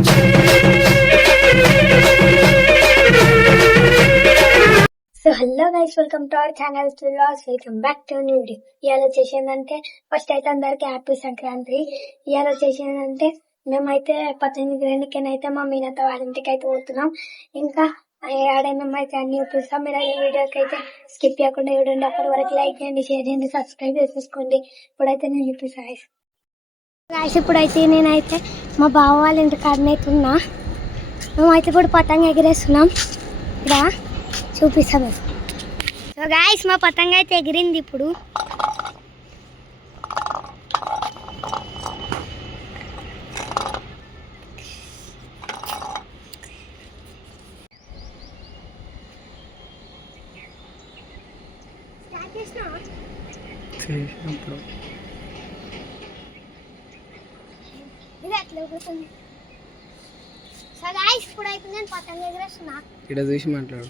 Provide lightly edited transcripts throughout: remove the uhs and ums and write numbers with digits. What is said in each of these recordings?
So hello guys, welcome to our channel vlogs. Welcome back to new video. ఇవాళ వచ్చేసిందంటే first అయితే అందరికి happy Sankranti. ఇవాళ వచ్చేసిందంటే మేమైతే పతంగి గ్రహణికైతే మా మీనత వాళ్ళ ఇంటికి అయితే పోతున్నాం. ఇంకా ఆడే మేమైతే అన్ని చూపిస్తాం. మీరు అదే వీడియోకి అయితే స్కిప్ చేయకుండా చూడండి. అప్పటి వరకు లైక్ చేయండి, షేర్ చేయండి, సబ్స్క్రైబ్ చేసేసుకోండి. ఇప్పుడైతే నేను చూపిస్తాను గాయస్. ఇప్పుడైతే నేనైతే మా బావ వాళ్ళ ఇంటికి ఆడనైతున్నా. మేమైతే ఇప్పుడు పతంగి ఎగిరేస్తున్నాం. ఇక్కడ చూపిస్తాము. సో గాయస్, మా పతంగ అయితే ఎగిరింది ఇప్పుడు. సో గాయస్, ఇప్పుడైతే నేను పతంగ ఎగిరేస్తున్నా. ఇక్కడ చూసి మాట్లాడు.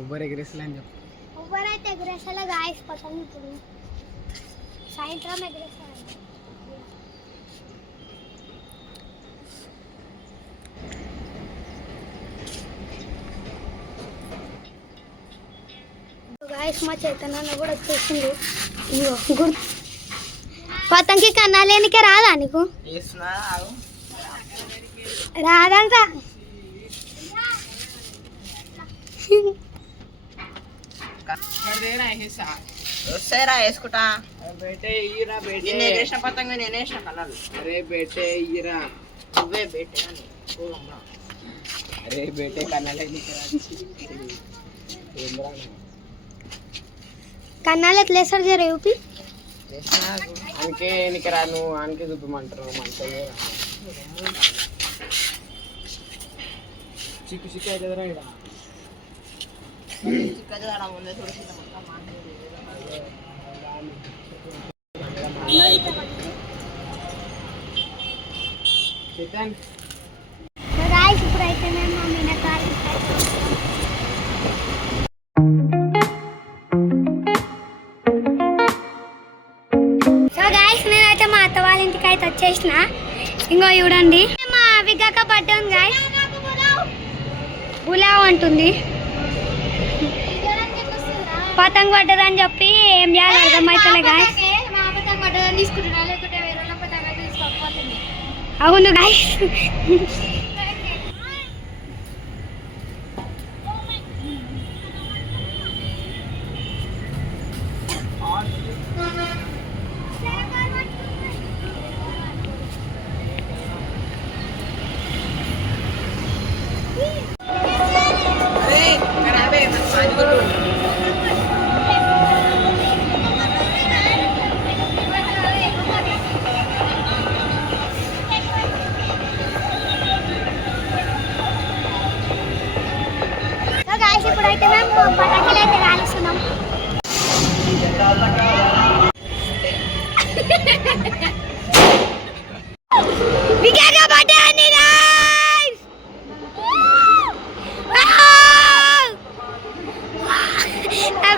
ఎవ్వరు ఎగిరేసలే అని చెప్పు. ఎవ్వరైతే ఎగిరేసలే గాయస్ పతంగ. ఇప్పుడు సాయంత్రం ఎగిరేస్తారు. గాయస్, మా చైతన్య కూడా వచ్చేసింది. పతంగి కన్నాలేనికే రాదా నీకు? రాదంట. వేసుకుంటా పతంగా నేను వేసిన కలర్. అరే బేటే ఇరా, నువ్వే బేటే అరే బేటే కన్నాలే కన్నాలు ఎట్లా వేస్తారు జర యూపి. అందుకే నీకు రాను, ఆనికి చూపమంటారు. మంచిగా చిక్కు చిక్కు అవుతుందిరా. ఇక్కడ ముందే చూసి ఇప్పుడైతే మేము మా మీనకారు వచ్చేసిన. ఇంకో చూడండి, మా విగాక బర్త్డే ఉంది గాయస్. బులావ్ అంటుంది. పతంగ్ పడ్డదని చెప్పి ఏం చేయాలి అర్థమైతలే గాయస్. అవును గాయస్. ఇప్పుడైతే మేము పటాకులు అయితే కాలుస్తున్నాం.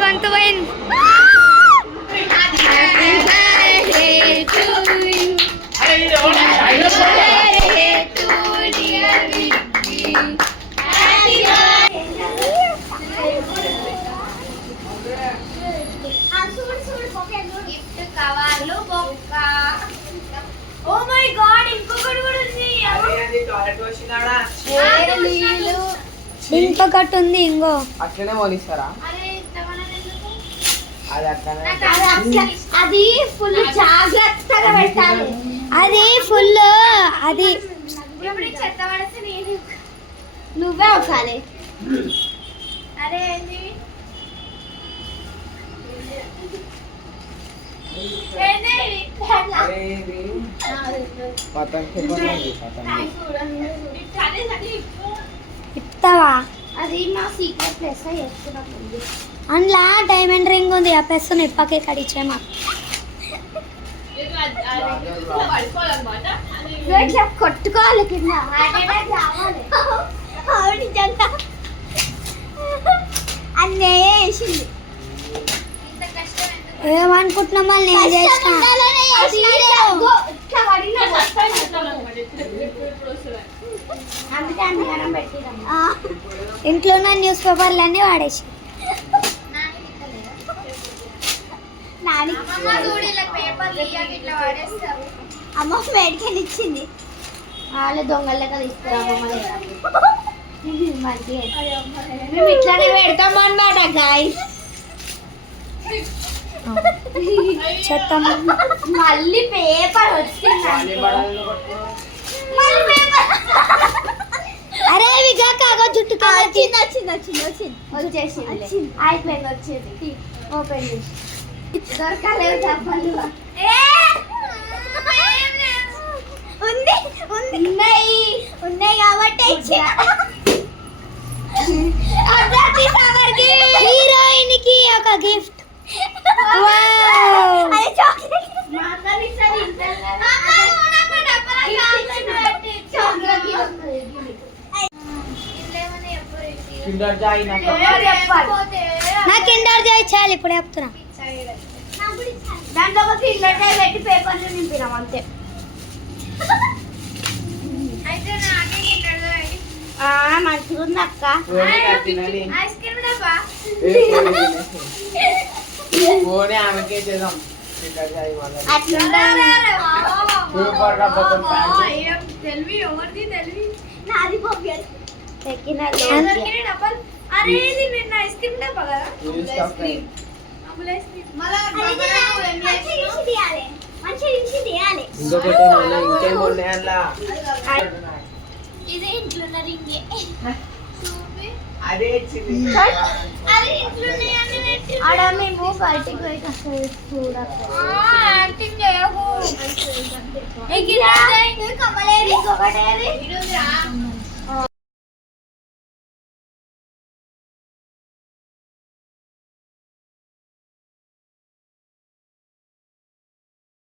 గొంతు పోయింది. ఇంకొకటి ఉంది. ఇంకో అట్లనే పోనిస్తారా? అది ఫుల్ జాగ్రత్తగా పెట్టాలి. అది ఫుల్ అది నువ్వే ఒకసారి. అరే ఇస్తావా? అది మా సీక్రెట్ ప్లేస్ అందులో డైమండ్ రింగ్ ఉంది. ఆ ప్లస్ ఇప్పకే కడిచే మాకు కొట్టుకోవాలి కింద. అన్నీ వేసింది. ఏమనుకుంటున్నాం మళ్ళీ నేను చేసిన ఇంట్లో ఉన్న న్యూస్ పేపర్లన్నీ వాడేసి అమ్మ మేడికని ఇచ్చింది. వాళ్ళ దొంగలక తీసుకురాము మేము ఇట్లానే పెడతాం అన్నమాట గాయ్స్. చెత్తం మళ్ళీ పేపర్ వచ్చింది. మళ్ళీ పేపర్ అరే విగా కాగో జుట్టు వచ్చింది వచ్చింది వచ్చింది వచ్చింది వచ్చేసింది. అయిపోయింది వచ్చింది. ఓపెన్ చేసి దొరకలేదు చెప్పండి. ఉంది ఉంది ఉన్నాయి ఉన్నాయి కాబట్టి హీరోయిన్ కి ఒక గిఫ్ట్ కిండర్ జాయ్ నాకు నాకు కిండర్ జాయ్ చాలు ఇప్పుడు చెప్తున్నా. దాంట్లో ఒక కిండర్ జాయ్ పెట్టి పేపర్లు నింపినాం అంతే. మంచిగా ఉంది అక్క. ఫోనే ఆమెకే చేద్దాం. కిండర్ జాయ్ వాళ్ళ అట్లా సూపర్ గా బొత్తం నాది పంపించాలి. ఇంకొకటి ఇంకేం ఉన్నాయి అలా ఇదే ఇంట్లో రింగే. అదే చిన్న ఆడ మేము బయటికి పోయి అసలు చూడాలి.